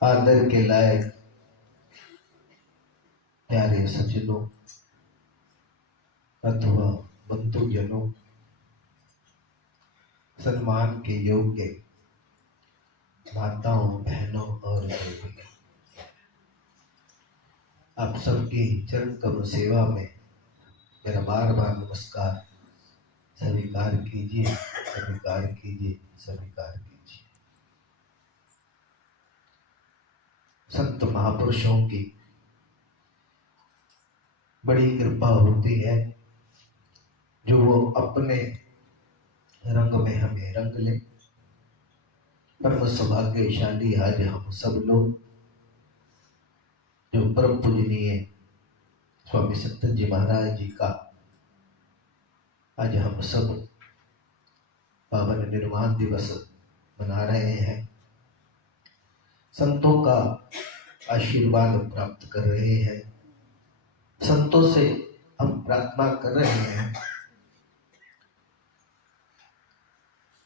आदर के लायक प्यारे सज्जनों अथवा बंधुजनों, सम्मान के योग्य माताओं, बहनों और देवियों, आप सबकी चरण कमल सेवा में मेरा बार बार नमस्कार स्वीकार कीजिए, स्वीकार कीजिए, स्वीकार कीजिए। संत महापुरुषों की बड़ी कृपा होती है जो वो अपने रंग में हमें रंग ले। परम सौभाग्यशाली आज हम सब लोग जो परम पूजनीय स्वामी सत्य जी महाराज जी का आज हम सब पावन निर्वाण दिवस मना रहे हैं, संतों का आशीर्वाद प्राप्त कर रहे हैं, संतों से हम प्रार्थना कर रहे हैं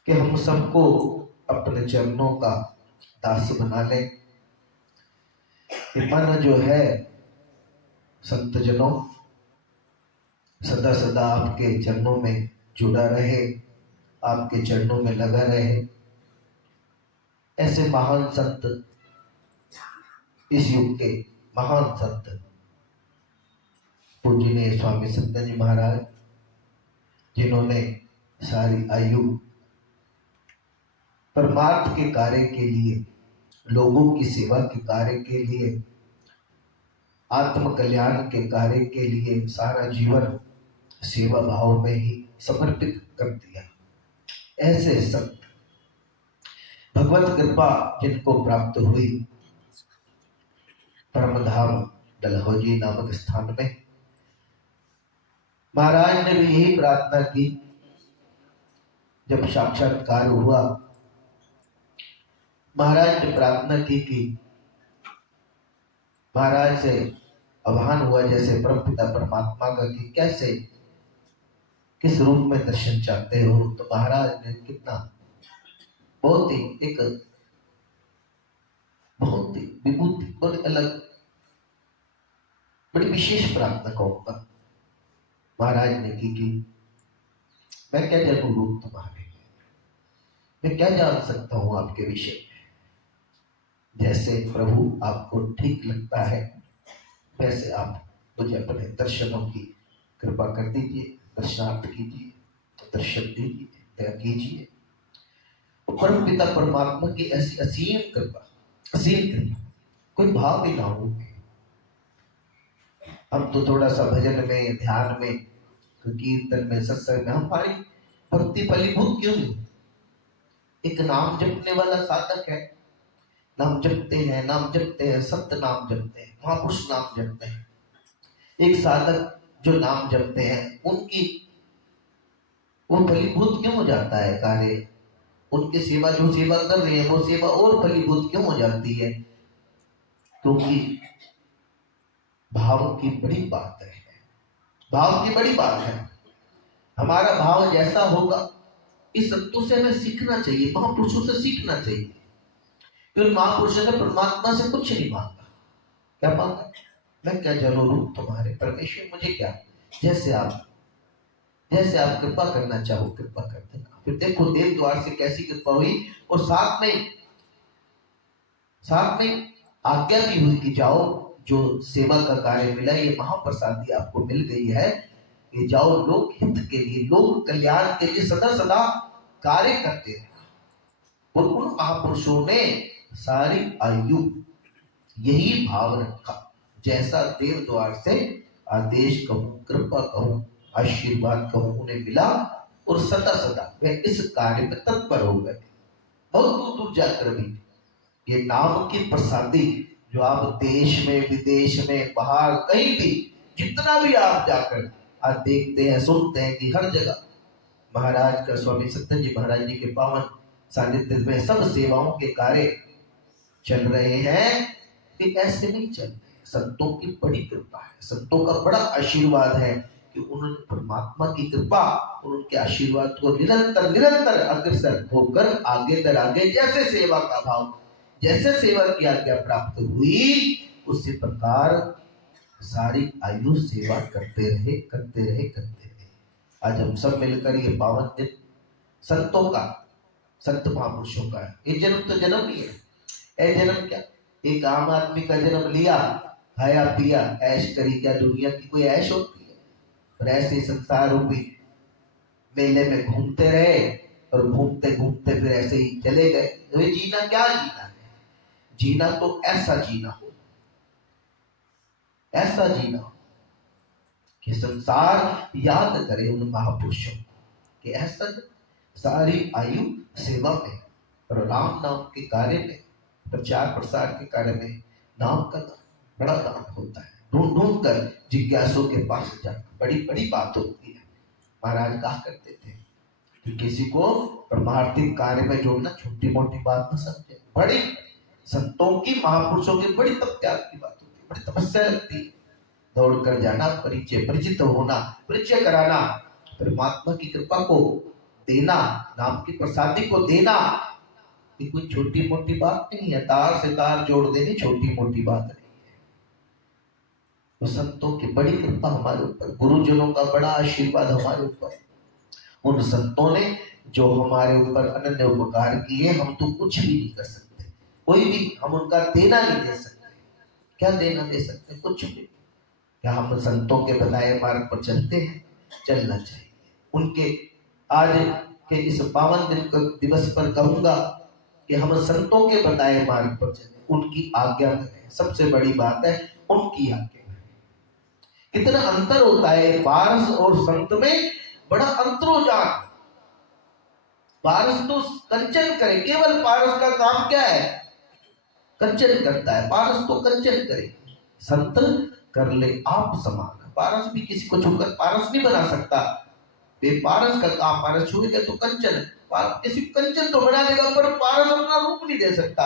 कि हम सबको अपने चरणों का दास बना लें। मन जो है संतजनों सदा सदा आपके चरणों में जुड़ा रहे, आपके चरणों में लगा रहे। ऐसे महान संत, इस युग के महान संत पूजनीय स्वामी सत्य जी महाराज, जिन्होंने सारी आयु परमार्थ के कार्य के लिए, लोगों की सेवा के कार्य के लिए, आत्म कल्याण के कार्य के लिए सारा जीवन सेवा भाव में ही समर्पित कर दिया। ऐसे संत भगवत कृपा जिनको प्राप्त हुई परमधाम डलहौजी नामक स्थान में, महाराज ने भी यही प्रार्थना की। जब साक्षात्कार हुआ, महाराज ने प्रार्थना की कि महाराज से आह्वान हुआ जैसे परमपिता परमात्मा का कि कैसे, किस रूप में दर्शन चाहते हो। तो महाराज ने कितना बहुत ही एक बहुत ही विभूति, बहुत अलग, बड़ी विशेष प्रार्थना कहूंगा महाराज ने की कि मैं क्या जानूं रूप तुम्हारे, मैं क्या जान सकता हूं आपके विषय में। जैसे प्रभु आपको ठीक लगता है वैसे आप मुझे अपने दर्शनों की कृपा कर दीजिए, दर्शनार्थ कीजिए, दर्शन दीजिए, दया कीजिए। परम पिता परमात्मा की ऐसी असीम कृपा, असीम कृपा, कोई भाव भी ना हो। हम तो थोड़ा सा भजन में, ध्यान में, कीर्तन में, सत्संग में हमारी भक्ति फलीभूत क्यों नहीं? एक नाम जपने वाला साधक है, नाम जपते हैं, नाम जपते हैं, सत्य नाम जपते हैं, महापुरुष नाम जपते हैं। एक साधक जो नाम जपते हैं उनकी वो फलीभूत क्यों हो जाता है कार्य? उनकी सेवा जो सेवा कर रहे हैं वो सेवा और फलीभूत क्यों हो जाती है? क्योंकि भाव की बड़ी बात है, भाव की बड़ी बात है। हमारा भाव जैसा होगा, इस संतों से हमें सीखना चाहिए, महापुरुषों से सीखना चाहिए। क्योंकि महापुरुषों ने परमात्मा से कुछ नहीं मांगा। क्या मांगा? मैं क्या जानूं रूप तुम्हारे, परमेश्वर मुझे क्या, जैसे आप कृपा करना चाहो कृपा कर देना। फिर देखो देव द्वार से कैसी कृपा हुई, और साथ में आज्ञा भी हुई कि जाओ, जो सेवा का कार्य मिला, ये महाप्रसादी आपको मिल गई है, ये जाओ लोक हित के लिए, लोक कल्याण के लिए सदा सदा कार्य करते रहना। और उन महापुरुषों ने सारी आयु यही भाव रखा, जैसा देव द्वार से आदेश कहूं, कृपा कहूं, आशीर्वाद कहूं उन्हें मिला, और सदा सदा वे इस कार्य में तत्पर हो गए। बहुत दूर दूर जाकर भी ये नाम की प्रसादी जो आप देश में, विदेश में, बाहर कहीं भी, जितना भी आप जाकर आज देखते हैं, सुनते हैं कि हर जगह महाराज का, स्वामी सत्य जी महाराज जी के पावन सानिध्य में सब सेवाओं के कार्य चल रहे हैं। कि ऐसे नहीं चल रहे, संतों की बड़ी कृपा है, संतों का बड़ा आशीर्वाद है कि उन्होंने परमात्मा की कृपा और उनके आशीर्वाद को निरंतर निरंतर अग्रसर होकर आगे दर आगे, जैसे सेवा का भाव, जैसे सेवा की आज्ञा प्राप्त हुई उसी प्रकार सारी आयु सेवा करते रहे करते रहे करते रहे। आज हम सब मिलकर ये पावन दिन संतों का, संत महापुरुषों का है। ये जन्म तो जन्म ही है। ए जन्म क्या, एक आम आदमी का जन्म लिया, खाया पिया ऐश करी। क्या दुनिया की कोई ऐश होती है? और ऐसे संसार रूपी मेले में घूमते रहे और घूमते घूमते फिर ऐसे ही चले गए। तो ये जीना क्या जीना है? जीना तो ऐसा जीना हो, ऐसा जीना हो कि संसार याद करे उन महापुरुषों कि ऐसा सारी आयु सेवा में और राम नाम के कार्य में, प्रचार प्रसार के कार्य में नाम का बड़ा दान होता है। ढूंढ ढूंढ कर जिज्ञासु के पास जाकर बड़ी बड़ी बात होती है। महाराज कहा करते थे कि किसी को परमार्थिक कार्य में जोड़ना छोटी मोटी बात न समझे। बड़ी संतों की, महापुरुषों की बड़ी तपस्या की बात होती है, बड़ी तपस्या लगती है। दौड़ कर जाना, परिचय, परिचित होना, परिचय कराना, परमात्मा की कृपा को देना, नाम की प्रसादी को देना, ये कोई छोटी मोटी बात नहीं है। तार से तार जोड़ देनी छोटी मोटी बात नहीं है। तो संतों की बड़ी कृपा हमारे ऊपर, गुरुजनों का बड़ा आशीर्वाद हमारे ऊपर। उन संतों ने जो हमारे ऊपर अनन्य उपकार किए, हम तो कुछ भी नहीं कर सकते। कोई भी हम उनका देना नहीं दे सकते। क्या देना दे सकते? कुछ भी। क्या हम संतों के बताए मार्ग पर चलते हैं? चलना चाहिए। उनके आज के इस पावन दिवस पर कहूंगा कि हम संतों के बताए मार्ग पर चलें, उनकी आज्ञा करें। सबसे बड़ी बात है उनकी आज्ञा करें। कितना अंतर होता है पारस और संत में, बड़ा अंतरोजान। पारस तो कंचन करे, केवल पारस का काम क्या है? कंचन करता है। पारस तो कंचन करे, संत कर ले आप समान। पारस भी किसी को छूकर पारस नहीं बना सकता। पारस का काम, पारस छूएगा तो कंचन, किसी कंचन तो बना देगा, पर पारस अपना रूप नहीं दे सकता,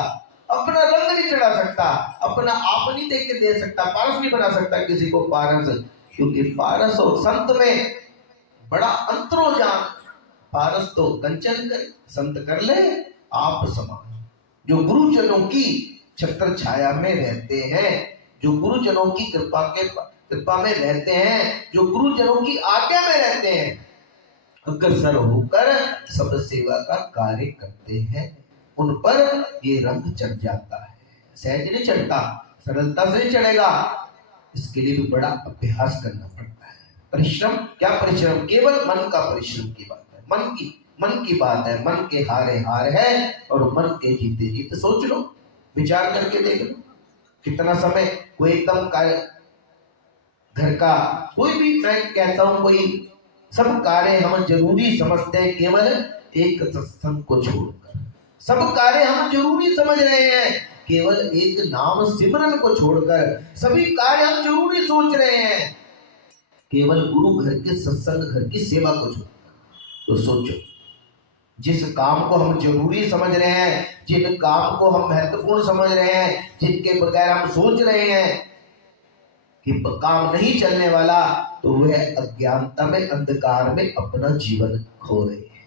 अपना रंग नहीं चढ़ा सकता, अपना आप नहीं देख के दे सकता। पारस नहीं बना सकता किसी को पारस, क्योंकि पारस और संत में बड़ा अंतरोजान। पारस तो कंचन करे, संत कर ले आप समान। जो गुरुजनों की छत्र छाया में रहते हैं, जो गुरुजनों की कृपा में रहते हैं, जो गुरुजनों की आज्ञा में रहते हैं, अग्रसर होकर सब सेवा का कार्य करते हैं, उन पर ये रंग चढ़ जाता है। सहज नहीं चढ़ता, सरलता से चढ़ेगा। इसके लिए भी बड़ा अभ्यास करना पड़ता है। परिश्रम, क्या परिश्रम? केवल मन का परिश्रम की बात है। मन की बात है। मन के हारे हार है और मन के जीते जीत। सोच लो, विचार करके देख लो, कितना समय कोई एकदम घर का कोई भी, मैं कहता हूं, कोई सब कार्य हम जरूरी समझते हैं, केवल एक सत्संग को छोड़कर। सब कार्य हम जरूरी समझ रहे हैं, केवल एक नाम सिमरन को छोड़कर। सभी कार्य हम जरूरी सोच रहे हैं, केवल गुरु घर के सत्संग घर की सेवा को छोड़कर। तो सोचो, जिस काम को हम जरूरी समझ रहे हैं, जिन काम को हम महत्वपूर्ण समझ रहे हैं, जिनके बगैर हम सोच रहे हैं कि काम नहीं चलने वाला, तो वह अज्ञानता में, अंधकार में अपना जीवन खो रहे हैं।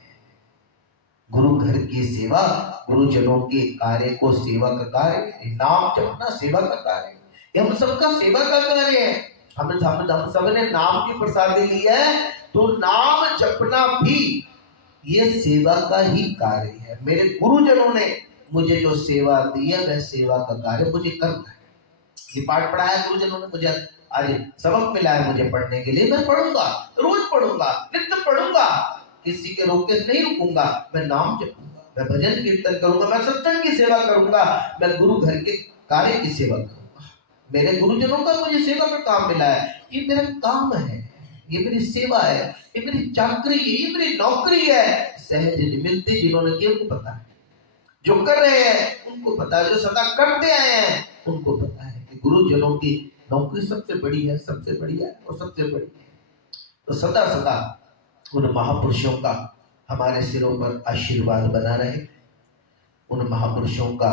गुरु घर की सेवा, गुरुजनों के कार्य को सेवा का कार्य, नाम जपना सेवा का कार्य, ये हम सबका सेवा का कार्य है। हम सब ने नाम की प्रसादी ली है, तो नाम जपना भी ये सेवा का ही कार्य है। मेरे गुरुजनों ने मुझे जो सेवा दी है, वह सेवा का कार्य मुझे करना है। ये पाठ पढ़ाया गुरुजनों ने, मुझे आज सबक मिला है मुझे पढ़ने के लिए। मैं पढ़ूंगा, रोज पढ़ूंगा, नित्य पढ़ूंगा, किसी के रोके से नहीं रुकूंगा। मैं नाम जपूंगा, मैं भजन कीर्तन करूंगा, मैं सत्संग की सेवा करूंगा, मैं गुरु घर के कार्य की सेवा करूंगा। मेरे गुरुजनों का मुझे सेवा का काम मिला है, ये मेरा काम है, ये मेरी सेवा है, ये मेरी चाकरी है, ये मेरी नौकरी है। सहज मिलती जिन्होंने की उनको पता है, जो कर रहे हैं उनको पता है, जो सदा करते आए हैं उनको पता है कि गुरुजनों की नौकरी सबसे बड़ी है, सबसे बड़ी है और सबसे बड़ी है। तो सदा सदा उन महापुरुषों का हमारे सिरों पर आशीर्वाद बना रहे। उन महापुरुषों का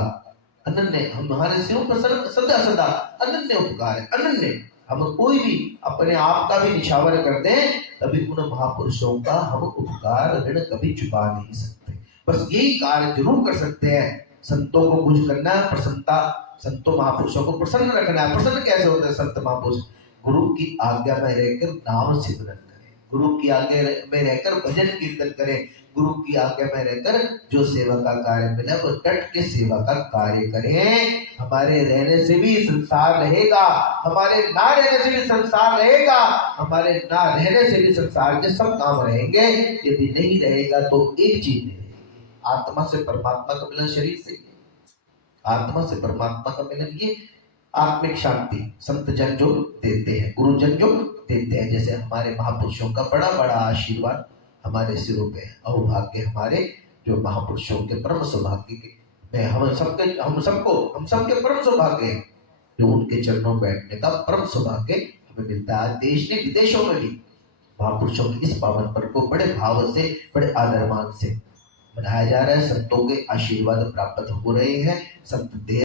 अनन्य हमारे सिरों पर सदा सदा अनन्य उपकार है। अनन्य, हम कोई भी अपने आप का भी निछावर करते हैं, तभी उन महापुरुषों का हम उपकार ऋण कभी चुका नहीं सकते। बस यही कार्य जरूर कर सकते हैं, संतों को कुछ करना है, प्रसन्नता, संतों महापुरुषों को प्रसन्न रखना है। प्रसन्न कैसे होता है संत महापुरुष? गुरु की आज्ञा में रहकर नाम सिमरन करें, गुरु की आज्ञा में रहकर भजन कीर्तन करें, गुरु की आज्ञा में रहकर जो सेवा का कार्य मिला वो डट के सेवा का कार्य करें। हमारे रहने से भी संसार रहेगा, हमारे ना रहने से भी संसार रहेगा, हमारे ना रहने से भी संसार के सब काम रहेंगे। यदि नहीं रहेगा तो एक चीज नहीं रहेगी, आत्मा से परमात्मा का मिलन, शरीर से आत्मा से परमात्मा का मिलन, ये आत्मिक शांति संत जन जो देते हैं, गुरुजन जो देते हैं। जैसे हमारे महापुरुषों का बड़ा बड़ा आशीर्वाद हमारे सिरों पे है। अहोभाग्य हमारे जो महापुरुषों के परम सौभाग्य के में हम सबके परम सौभाग्य है जो उनके चरणों में बैठने का परम सौभाग्य हमें मिलता है। देश ने विदेशों में भी महापुरुषों के इस पावन पर्व को बड़े भाव से, बड़े आदरमान से मनाया जा रहा है। संतों के आशीर्वाद प्राप्त हो रहे हैं। संत